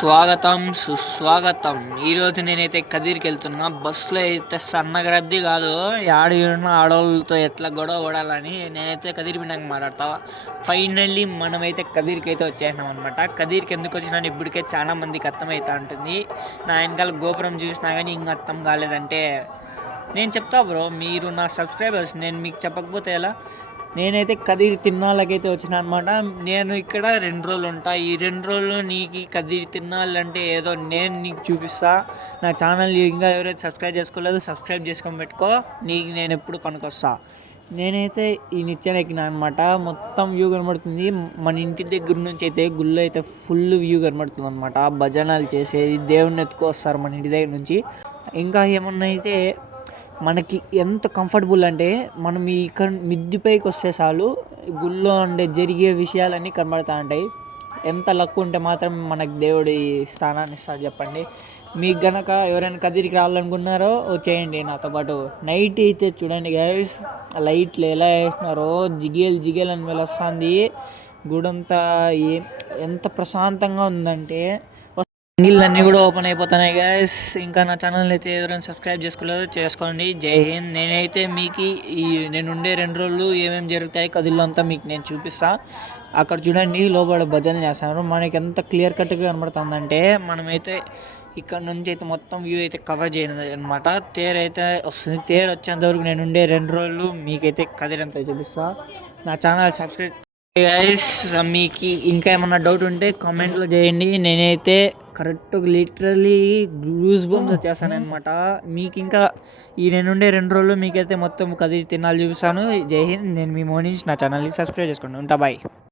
స్వాగతం సుస్వాగతం. ఈరోజు నేనైతే కదిరికి వెళ్తున్నా. బస్సులో అయితే సన్నగా రద్దీ కాదు, ఆడన్న ఆడవాళ్ళతో ఎట్లా గొడవ పడాలని నేనైతే కదిరి వినాక మాట్లాడతా. ఫైనల్లీ మనమైతే కదిరికి అయితే వచ్చేసినాం అనమాట. కదిరికి ఎందుకు వచ్చినా ఇప్పటికే చాలా మందికి అర్థమవుతా ఉంటుంది. నా వెనకాల గోపురం చూసినా కానీ ఇంకా అర్థం కాలేదంటే నేను చెప్తా బ్రో, మీరు నా సబ్స్క్రైబర్స్, నేను మీకు చెప్పకపోతే ఎలా? నేనైతే కదిరి తిరునాళ్ళకైతే వచ్చిన అనమాట. నేను ఇక్కడ 2 రోజులు ఉంటా. ఈ 2 రోజులు నీకు కదిరి తిరునాళ్ళు అంటే ఏదో నేను నీకు చూపిస్తా. నా ఛానల్ ఇంకా ఎవరైతే సబ్స్క్రైబ్ చేసుకోలేదు సబ్స్క్రైబ్ చేసుకొని పెట్టుకో, నీకు నేను ఎప్పుడు పనికొస్తా. నేనైతే ఈ నిచ్చెన ఎక్కినా అనమాట. మొత్తం వ్యూ కనబడుతుంది. మన ఇంటి దగ్గర నుంచి అయితే గుళ్ళు అయితే ఫుల్ వ్యూ కనబడుతుంది అనమాట. భజనలు చేసేది, దేవుడిని ఎత్తుకొస్తారు మన ఇంటి దగ్గర నుంచి. ఇంకా ఏమన్నా అయితే మనకి ఎంత కంఫర్టబుల్ అంటే మనం ఇక్కడ మిద్దిపైకి వస్తే చాలు గుళ్ళో ఉండే జరిగే విషయాలన్నీ కనబడుతూ ఉంటాయి. ఎంత లక్ ఉంటే మాత్రం మనకు దేవుడి స్థానాన్ని ఇస్తాడు చెప్పండి. మీకు గనక ఎవరైనా కదిరికి రావాలనుకున్నారో వచ్చేయండి నాతో పాటు. నైట్ అయితే చూడండి గైస్, లైట్లు ఎలా వేసినారో జిగేల్ అని వస్తుంది. గుడంతా ఎంత ప్రశాంతంగా ఉందంటే గిళ్ళన్నీ కూడా ఓపెన్ అయిపోతున్నాయి గైస్. ఇంకా నా ఛానల్ అయితే ఎవరైనా సబ్స్క్రైబ్ చేసుకోలేదు చేసుకోండి. జై హింద్. నేనైతే మీకు నేను ఉండే 2 రోజులు ఏమేమి జరుగుతాయి కదిల్లో అంతా మీకు నేను చూపిస్తా. అక్కడ చూడండి లోపల భజనలు చేస్తున్నారు. మనకి ఎంత క్లియర్ కట్గా కనబడుతుందంటే మనమైతే ఇక్కడ నుంచి అయితే మొత్తం వ్యూ అయితే కవర్ చేయను అనమాట. తేరు అయితే వస్తుంది. తేరు వచ్చేంత వరకు నేను ఉండే 2 రోజులు మీకైతే కదిరంతా చూపిస్తా. నా ఛానల్ సబ్స్క్రైబ్ గైస్. మీకు ఇంకా ఏమన్నా డౌట్ ఉంటే కామెంట్లో చేయండి. నేనైతే కరెక్ట్గా లిటరలీ గ్లూస్ బంప్స్ వచ్చేస్తాను అనమాట. మీకు ఇంకా నేను ఉండే 2 రోజులు మీకైతే మొత్తం కదిరి తినాలి చూపిస్తాను. జై హింద్. నేను మీ మోనిష్. నా ఛానల్ని సబ్స్క్రైబ్ చేసుకోండి. ఉంటా, బాయ్.